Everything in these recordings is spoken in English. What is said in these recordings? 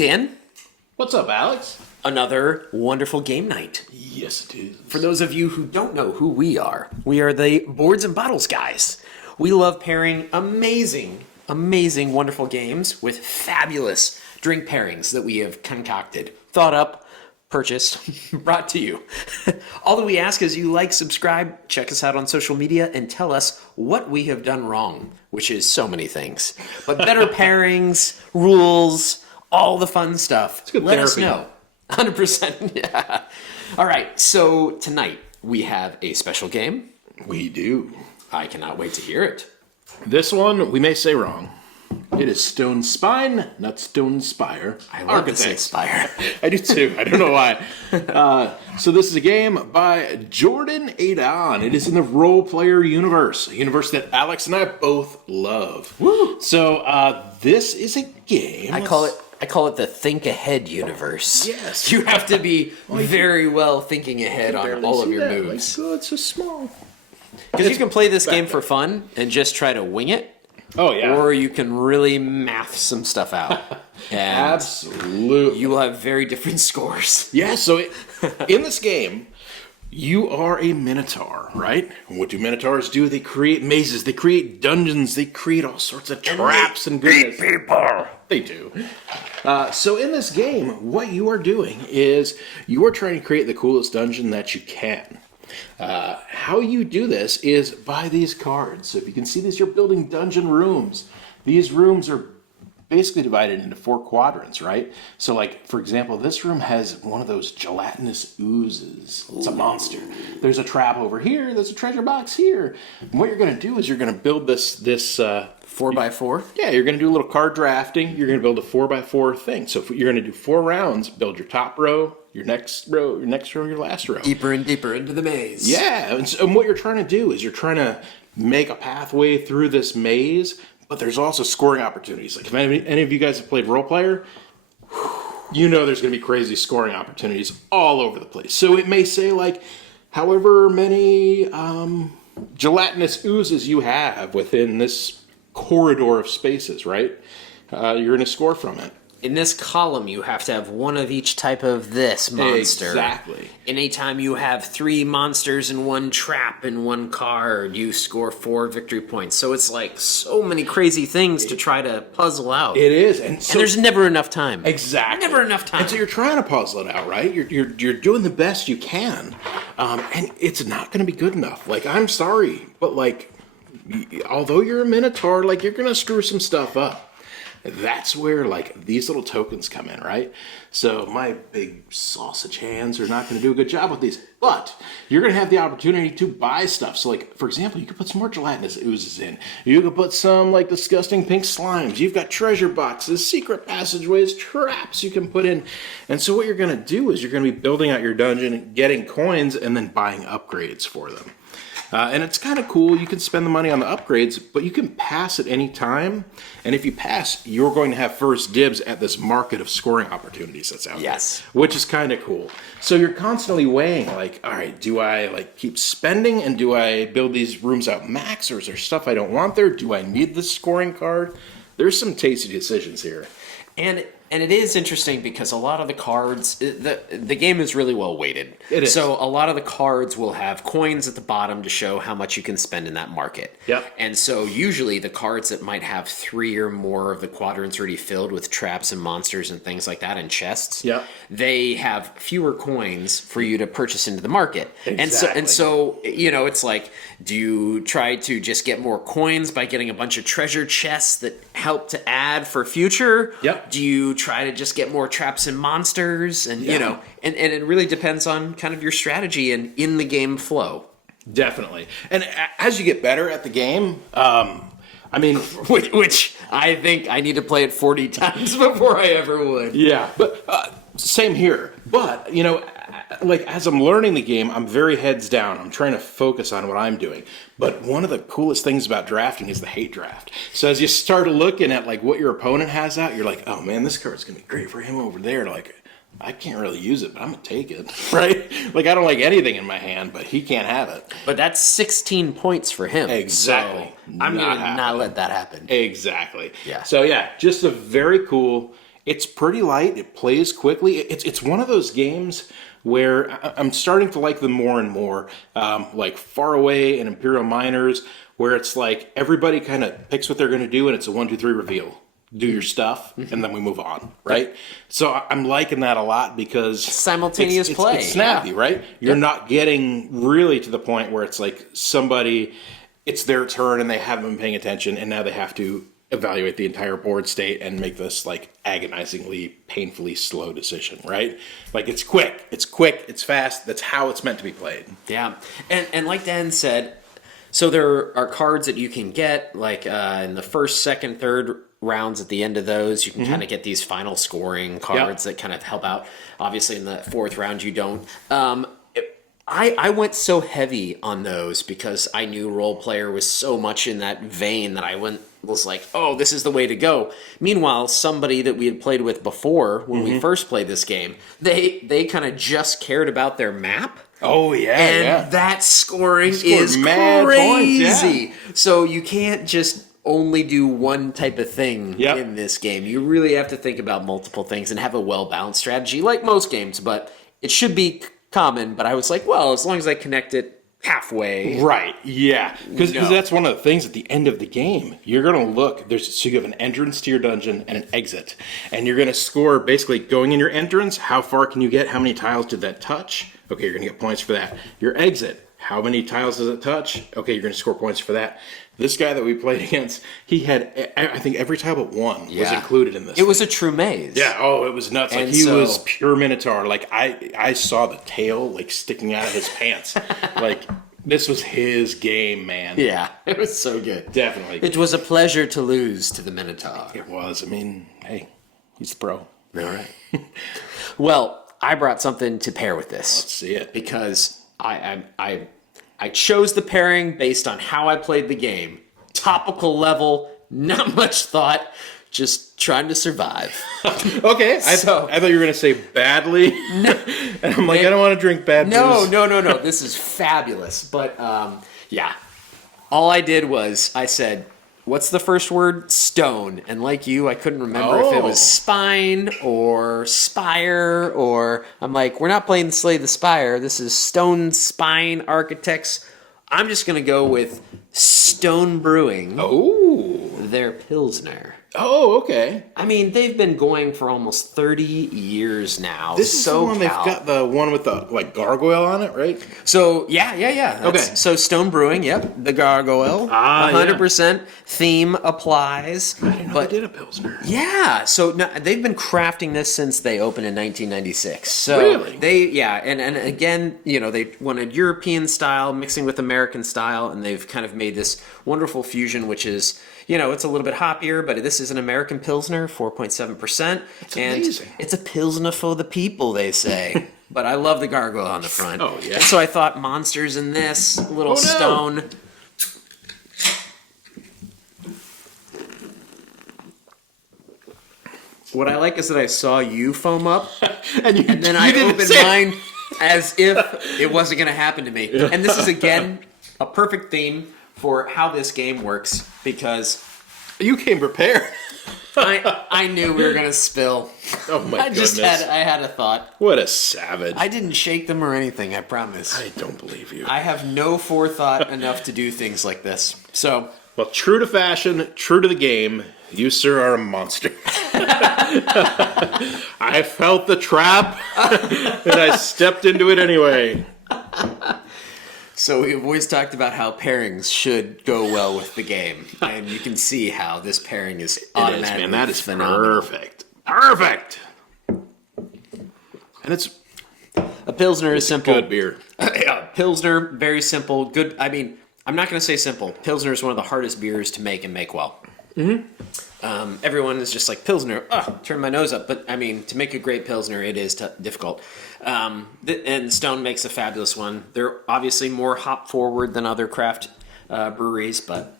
Dan. What's up, Alex? Another wonderful game night. Yes, it is. For those of you who don't know who we are the Boards and Bottles guys. We love pairing amazing, wonderful games with fabulous drink pairings that we have concocted, thought up, purchased, brought to you. All that we ask is you like, subscribe, check us out on social media, and tell us what we have done wrong, which is so many things. But better pairings, rules, all the fun stuff. It's good Let us therapy. know. 100%. Yeah. All right. So tonight we have a special game. We do. I cannot wait to hear it. This one, we may say wrong. It is Stonespine, not Stonespire. I love to say Spire. I do too. I don't know why. So this is a game by Jordan Adon. It is in the role player universe, a universe that Alex and I both love. Woo! So this is a game. I call it the think ahead universe. Yes. You have to be very well thinking ahead on all of your moves. Like, oh, it's so small. Because you can play this game for fun and just try to wing it. Oh, yeah. Or you can really math some stuff out. And Absolutely. you will have very different scores. Yeah, so in this game, you are a Minotaur, right? And what do Minotaurs do? They create mazes, they create dungeons, they create all sorts of traps and goodness. People. They do. So in this game, what you are doing is you are trying to create the coolest dungeon that you can. How you do this is by these cards. So if you can see these, you're building dungeon rooms. These rooms are basically divided into 4 quadrants, right? So like, for example, this room has one of those gelatinous oozes. It's a monster. There's a trap over here. There's a treasure box here. And what you're going to do is you're going to build this 4x4? Yeah, you're going to do a little card drafting. You're going to build a 4x4 thing. So if you're going to do 4 rounds, build your top row, your next row, your last row. Deeper and deeper into the maze. Yeah, and what you're trying to do is you're trying to make a pathway through this maze, but there's also scoring opportunities. Like if any of you guys have played Role Player, you know there's going to be crazy scoring opportunities all over the place. So it may say like, however many gelatinous oozes you have within this corridor of spaces, right? You're going to score from it. In this column, you have to have one of each type of this monster. Exactly. Anytime you have 3 monsters and 1 trap in 1 card, you score 4 victory points. So it's like so many crazy things to try to puzzle out. It is, and there's never enough time. Exactly. Never enough time. And so you're trying to puzzle it out, right? You're doing the best you can, and it's not going to be good enough. Like, I'm sorry, but like, although you're a Minotaur, like you're going to screw some stuff up. That's where, like, these little tokens come in, right? So my big sausage hands are not going to do a good job with these. But you're going to have the opportunity to buy stuff. So, like, for example, you could put some more gelatinous oozes in. You could put some, like, disgusting pink slimes. You've got treasure boxes, secret passageways, traps you can put in. And so what you're going to do is you're going to be building out your dungeon, getting coins, and then buying upgrades for them. And it's kind of cool. You can spend the money on the upgrades, but you can pass at any time. And if you pass, you're going to have first dibs at this market of scoring opportunities that's out there. Which is kind of cool. So you're constantly weighing, like, all right, do I like keep spending and do I build these rooms out max, or is there stuff I don't want there? Do I need this scoring card? There's some tasty decisions here. And it is interesting because a lot of the cards, the game is really well weighted. It is. So a lot of the cards will have coins at the bottom to show how much you can spend in that market. Yep. And so usually the cards that might have 3 or more of the quadrants already filled with traps and monsters and things like that and chests, Yep. they have fewer coins for you to purchase into the market. Exactly. And so you know, it's like, do you try to just get more coins by getting a bunch of treasure chests that help to add for future? Yep. Do you try to just get more traps and monsters? And Yeah. you know, and it really depends on kind of your strategy and in the game flow. Definitely. And as you get better at the game, I mean, Which I think I need to play it 40 times before I ever would. yeah, but same here. But, you know, like as I'm learning the game, I'm very heads down. I'm trying to focus on what I'm doing. But one of the coolest things about drafting is the hate draft. So as you start looking at like what your opponent has out, you're like, oh man, this card's going to be great for him over there. Like, I can't really use it, but I'm going to take it, right? Like, I don't like anything in my hand, but he can't have it. But that's 16 points for him. Exactly. So I'm going to not let that happen. Exactly. Yeah. So, yeah, just a very cool, It's pretty light. It plays quickly. It's one of those games where I'm starting to like them more and more, like Far Away and Imperial Miners, where it's like everybody kind of picks what they're going to do, and it's a 1, 2, 3 reveal. Do your stuff, and then we move on, right? So I'm liking that a lot because Simultaneous play. It's snappy, right? You're not getting really to the point where it's like somebody, it's their turn and they haven't been paying attention, and now they have to evaluate the entire board state and make this like agonizingly, painfully slow decision, right? Like it's quick, it's fast. That's how it's meant to be played. Yeah, and like Dan said, so there are cards that you can get like in the first, second, third rounds. At the end of those, you can kind of get these final scoring cards that kind of help out. Obviously, in the fourth round, you don't. I went so heavy on those because I knew Role Player was so much in that vein that I was like, oh, this is the way to go. Meanwhile, somebody that we had played with before, when we first played this game, they kind of just cared about their map. Oh, yeah, And that scoring is mad crazy. points, So you can't just only do one type of thing in this game. You really have to think about multiple things and have a well-balanced strategy, like most games, but it should be common. But I was like, well, as long as I connect it halfway. Right, yeah. Because that's one of the things at the end of the game. You're going to look, so you have an entrance to your dungeon and an exit. And you're going to score basically going in your entrance, how far can you get, how many tiles did that touch? Okay, you're going to get points for that. Your exit, how many tiles does it touch? Okay, you're going to score points for that. This guy that we played against, he had, I think every tile but one was included in this. It was a true maze. Yeah, oh, it was nuts. Like he was pure Minotaur. Like I saw the tail like sticking out of his pants. Like this was his game, man. Yeah, it was so good. Definitely. It was a pleasure to lose to the Minotaur. It was. I mean, hey, he's the pro. All right. Well, I brought something to pair with this. Let's see it. Because I chose the pairing based on how I played the game. Topical level, not much thought, just trying to survive. Okay, I thought you were going to say badly. No, and I'm like, I don't want to drink bad booze. No. This is fabulous. But yeah, all I did was I said, what's the first word? Stone. And like you, I couldn't remember if it was spine or spire or... I'm like, we're not playing Slay the Spire. This is Stonespine Architects. I'm just going to go with Stone Brewing. Oh. Their Pilsner. Oh, okay. I mean, they've been going for almost 30 years now. This is the one they've got the one with the like gargoyle on it, right? So yeah. Okay. So Stone Brewing, yep, the gargoyle, 100% theme applies. I didn't know they did a Pilsner. Yeah, so no, they've been crafting this since they opened in 1996. So really, and again, you know, they wanted European style mixing with American style, and they've kind of made this wonderful fusion, which is, you know, it's a little bit hoppier, but this is an American Pilsner, 4.7%. It's amazing. It's a Pilsner for the people, they say. But I love the gargoyle on the front. Oh, yeah. And so I thought monsters in this, little stone. What I like is that I saw you foam up, and then I opened mine as if it wasn't going to happen to me. And this is, again, a perfect theme for how this game works, because... You came prepared. I knew we were gonna spill. Oh my goodness! I had a thought. What a savage! I didn't shake them or anything. I promise. I don't believe you. I have no forethought enough to do things like this. So, well, true to fashion, true to the game, you sir are a monster. I felt the trap, and I stepped into it anyway. So we've always talked about how pairings should go well with the game, and you can see how this pairing is automatically man. That is phenomenal. Perfect. And it's a Pilsner is simple. Good beer. Yeah, Pilsner, very simple. Good. I mean, I'm not going to say simple. Pilsner is one of the hardest beers to make and make well. Mm-hmm. Everyone is just like, Pilsner, turn my nose up. But, I mean, to make a great Pilsner, it is difficult. And Stone makes a fabulous one. They're obviously more hop forward than other craft breweries, but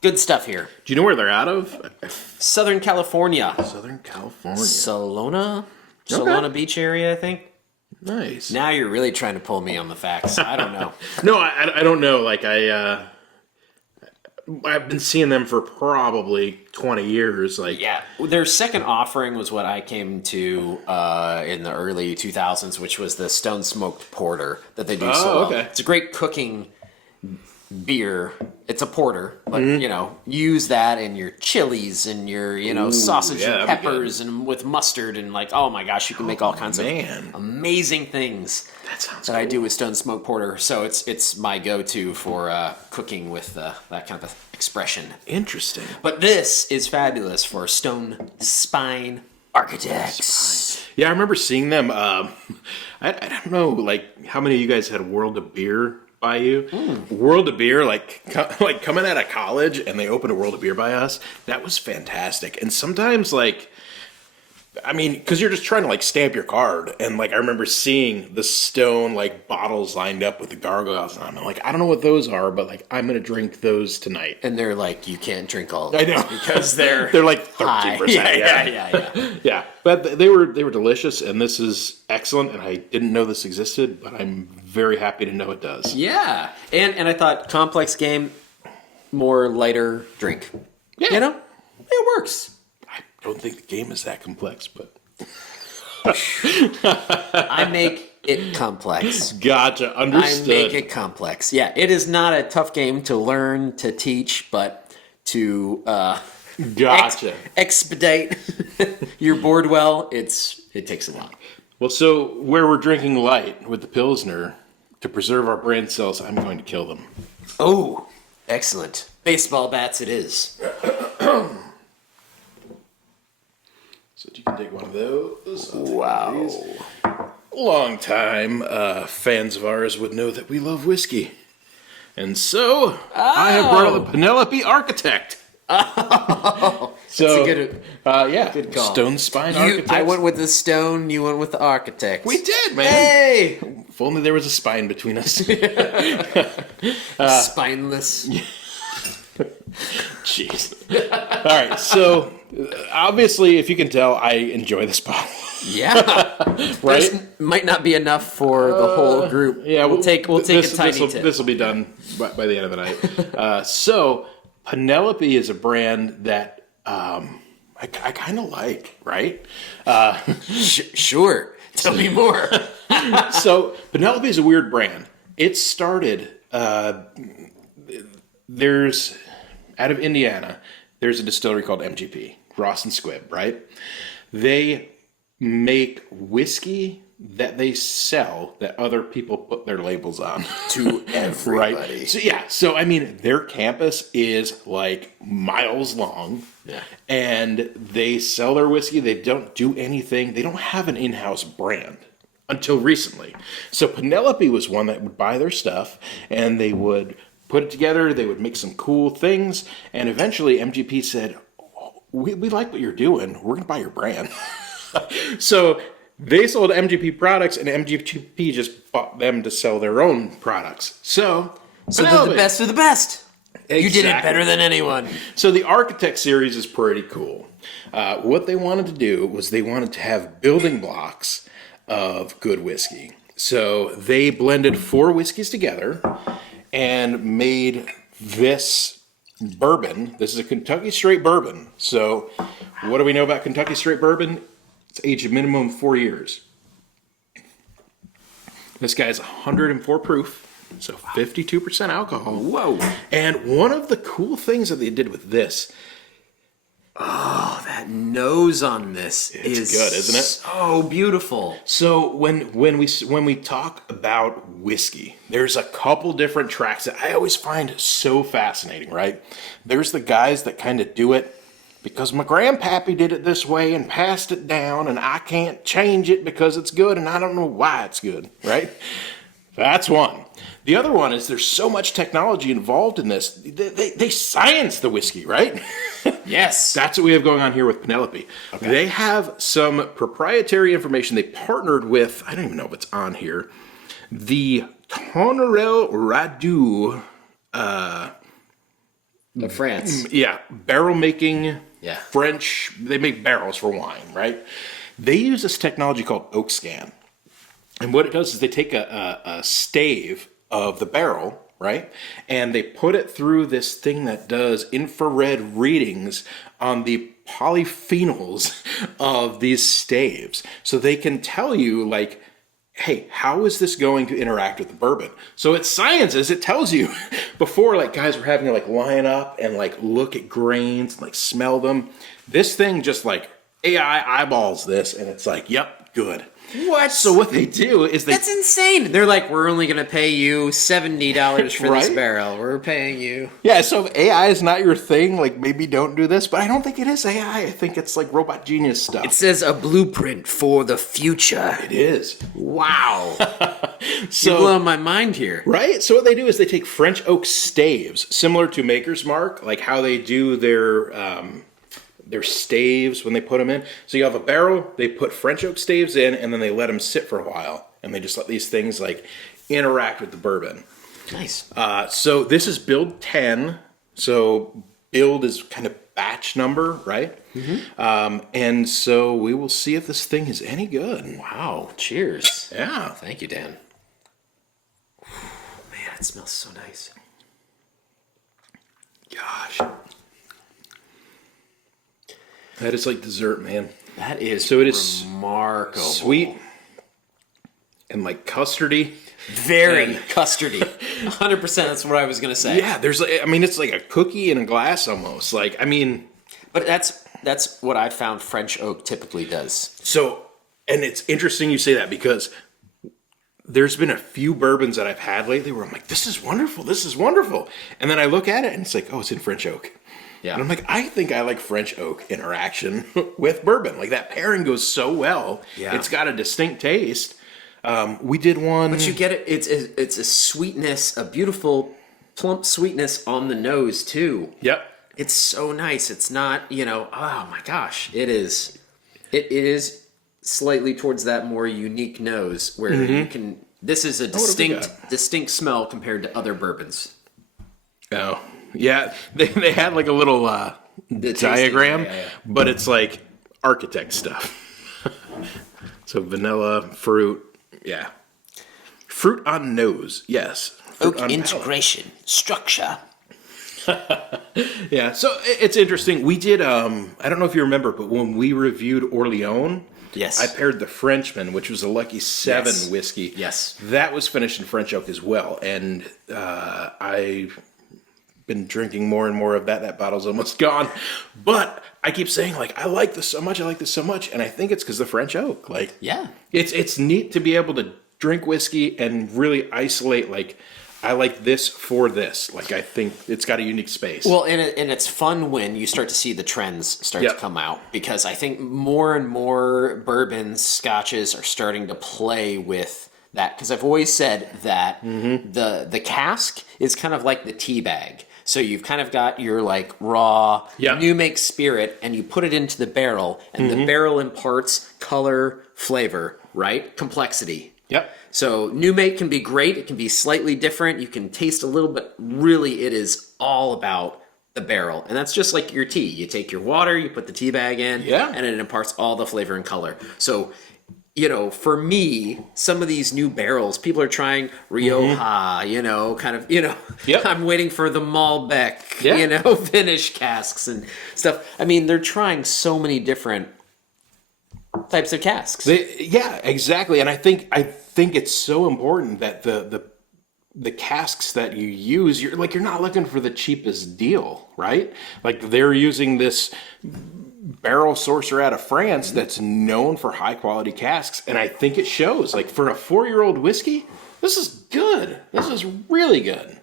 good stuff here. Do you know where they're out of? Southern California. Southern California. Solona Beach area, I think. Nice. Now you're really trying to pull me on the facts. I don't know. No, I don't know. Like I've been seeing them for probably 20 years. Like, Yeah, their second offering was what I came to in the early 2000s, which was the Stone Smoked Porter that they do so well. okay. It's a great cooking beer. It's a porter, but use that in your chilies and your sausage yeah, and that'd be peppers and with mustard and like, oh my gosh, you can make all kinds of amazing things. That sounds I do with Stone Smoked Porter. So it's my go-to for cooking with that kind of expression. Interesting. But this is fabulous for Stonespine Architects. Yeah, I remember seeing them. I don't know, like, how many of you guys had World of Beer by you? World of Beer, like coming out of college, and they opened a World of Beer by us. That was fantastic. And sometimes, like, I mean, because you're just trying to, like, stamp your card. And, like, I remember seeing the stone, like, bottles lined up with the gargoyles on them. I'm like, I don't know what those are, but, like, I'm going to drink those tonight. And they're like, you can't drink all of them. I know. Because they're like 13%. Yeah. Yeah, but they were delicious, and this is excellent, and I didn't know this existed, but I'm very happy to know it does. Yeah. And I thought complex game, more lighter drink. Yeah. It works. I don't think the game is that complex, but... I make it complex. Gotcha, understood. I make it complex. Yeah, it is not a tough game to learn, to teach, but to Gotcha. expedite your board well, it takes a while. Well, so where we're drinking light with the Pilsner, to preserve our brain cells, I'm going to kill them. Oh, excellent. Baseball bats it is. So you can take one of those. Wow. Long time fans of ours would know that we love whiskey. And so, I have brought out the Penelope Architect. Oh, So, good call. Stonespine Architect. I went with the stone, you went with the architect. We did, man. Hey! If only there was a spine between us. Spineless. Jeez. All right, so obviously, if you can tell, I enjoy this bottle. Yeah. Right? Might not be enough for the whole group. Yeah, we'll take a tiny tip. This will be done by the end of the night. So, Penelope is a brand that I kind of like, right? Sure. Tell me more. So, Penelope is a weird brand. It started, there's, out of Indiana, there's a distillery called MGP, Ross and Squibb, right? They make whiskey that they sell that other people put their labels on. To everybody. Right? So, yeah. So, I mean, their campus is like miles long. Yeah. And they sell their whiskey. They don't do anything. They don't have an in-house brand until recently. So, Penelope was one that would buy their stuff and they would put it together. They would make some cool things. And eventually, MGP said, we like what you're doing. We're going to buy your brand. So, they sold MGP products, and MGP just bought them to sell their own products. So they're the best of the best. Exactly. You did it better than anyone. So the Architect series is pretty cool. What they wanted to do was they wanted to have building blocks of good whiskey. So they blended 4 whiskeys together and made this bourbon. This is a Kentucky straight bourbon. So what do we know about Kentucky straight bourbon? It's aged a minimum of 4 years. This guy's 104 proof, so 52% alcohol. Whoa. And one of the cool things that they did with this, oh, that nose on this is good, isn't it? So beautiful. so when we talk about whiskey, there's a couple different tracks that I always find so fascinating, right? There's the guys that kind of do it because my grandpappy did it this way and passed it down, and I can't change it because it's good, and I don't know why it's good, right? That's one. The other one is there's so much technology involved in this. They science the whiskey, right? Yes. That's what we have going on here with Penelope. Okay. They have some proprietary information. They partnered with, I don't even know if it's on here, the Tonnerel Radu. The France. Yeah, barrel making. Yeah. French. They make barrels for wine, right? They use this technology called oak scan. And what it does is they take a stave of the barrel, right? And they put it through this thing that does infrared readings on the polyphenols of these staves. So they can tell you, like, hey, how is this going to interact with the bourbon? So it's sciences, it tells you. Before, like, guys were having to, like, line up and, like, look at grains, and, like, smell them. This thing just, like, AI eyeballs this, and it's like, yep, good. What? So what they do is That's insane. They're like, we're only going to pay you $70 for this Right? barrel. We're paying you. Yeah, so if AI is not your thing, like, maybe don't do this, but I don't think it is AI. I think it's, like, robot genius stuff. It says a blueprint for the future. It is. Wow. So, You're blowing my mind here. right? So what they do is they take French oak staves, similar to Maker's Mark, like how they do their staves when they put them in. So you have a barrel, they put French oak staves in, and then they let them sit for a while, and they just let these things like interact with the bourbon. Nice. So this is build 10. So build is kind of batch number, right? And so we will see if this thing is any good. Wow. Cheers. Yeah. Thank you, Dan. Man, it smells so nice. Gosh. That is like dessert, man. That is So it is remarkable. Sweet and like custardy. Very And- custardy. 100%. That's what I was going to say. Yeah, there's like, I mean, it's like a cookie in a glass almost. Like, I mean, But that's what I found French oak typically does. so, and it's interesting you say that because there's been a few bourbons that I've had lately where I'm like, this is wonderful. This is wonderful. And then I look at it and it's like, oh, it's in French oak. Yeah. And I'm like, I think I like French oak interaction with bourbon. Like that pairing goes so well. Yeah. It's got a distinct taste. We did one. But you get it. It's a sweetness, a beautiful, plump sweetness on the nose too. Yep. It's so nice. It's not, oh my gosh, it is. It is slightly towards that more unique nose where you can. This is a what have we distinct smell compared to other bourbons. Oh, yeah. They had like a little diagram, yeah. but it's like architect stuff. So vanilla, fruit, yeah. Fruit on nose, yes. Fruit on integration, structure. palate. Yeah, so it's interesting. We did, I don't know if you remember, but when we reviewed Orleans, Yes. I paired the Frenchman, which was a Lucky 7 Yes. whiskey. Yes. That was finished in French oak as well. And I've been drinking more and more of that. That bottle's almost gone. But I keep saying, like, I like this so much. I like this so much. And I think it's because of the French oak. Like, Yeah. it's neat to be able to drink whiskey and really isolate, like, I like this for this. Like, I think it's got a unique space. Well, and it's fun when you start to see the trends start to Yep. come out because I think more and more bourbons, scotches are starting to play with that. Because I've always said that the cask is kind of like the tea bag. So you've kind of got your like raw Yep. new make spirit, and you put it into the barrel, and the barrel imparts color, flavor, right, complexity. Yep. So new make can be great. It can be slightly different. You can taste a little bit. Really, it is all about the barrel. And that's just like your tea. You take your water, you put the tea bag in, Yeah. and it imparts all the flavor and color. So, for me, some of these new barrels, people are trying Rioja, Yep. I'm waiting for the Malbec, Yeah. finish casks and stuff. I mean, they're trying so many different types of casks. Yeah, exactly. And I think it's so important that the casks that you use, you're not looking for the cheapest deal, right? Like they're using this barrel sourcer out of France that's known for high quality casks, and I think it shows. Like for a 4-year-old whiskey, this is good. This is really good.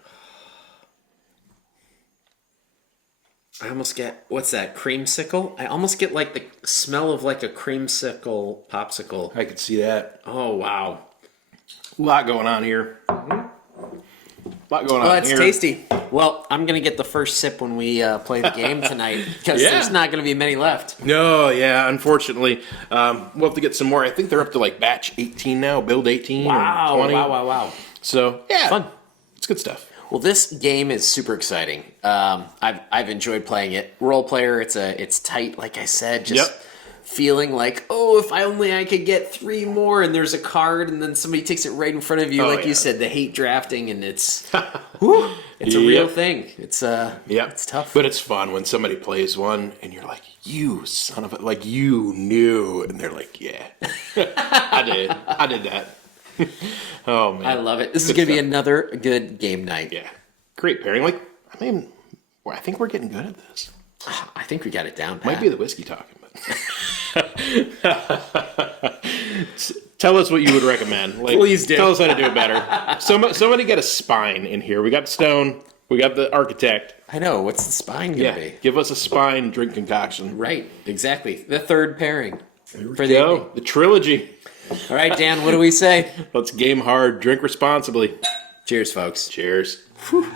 I almost get, what's that, creamsicle? I almost get like the smell of like a creamsicle popsicle. I could see that. Oh, wow. A lot going on here. A lot going on Well, it's here. tasty. Well, I'm going to get the first sip when we play the game tonight because Yeah. there's not going to be many left. No, yeah, unfortunately. We'll have to get some more. I think they're up to like batch 18 now, build 18 Wow, or 20. wow. So, yeah. Fun. It's good stuff. Well, this game is super exciting. I've enjoyed playing it. Role player, it's tight, like I said, just Yep. feeling like, oh, if I could get 3 more, and there's a card, and then somebody takes it right in front of you, like you said, the hate drafting, and it's whew, it's a real thing. It's it's tough, but it's fun when somebody plays one, and you're like, you son of a, like you knew, and they're like, yeah, I did that. Oh man, I love it. This is gonna be another good game night. Yeah, great pairing. Like, I mean, I think we're getting good at this. I think we got it down. Pat. Might be the whiskey talking, but tell us what you would recommend. Like, please do. Tell us how to do it better. Somebody get a spine in here. We got Stone. We got the architect. I know. What's the spine gonna be? Give us a spine drink concoction. Right. Exactly. The third pairing For the trilogy. All right, Dan. What do we say? Let's game hard, drink responsibly. Cheers, folks. Cheers. Whew.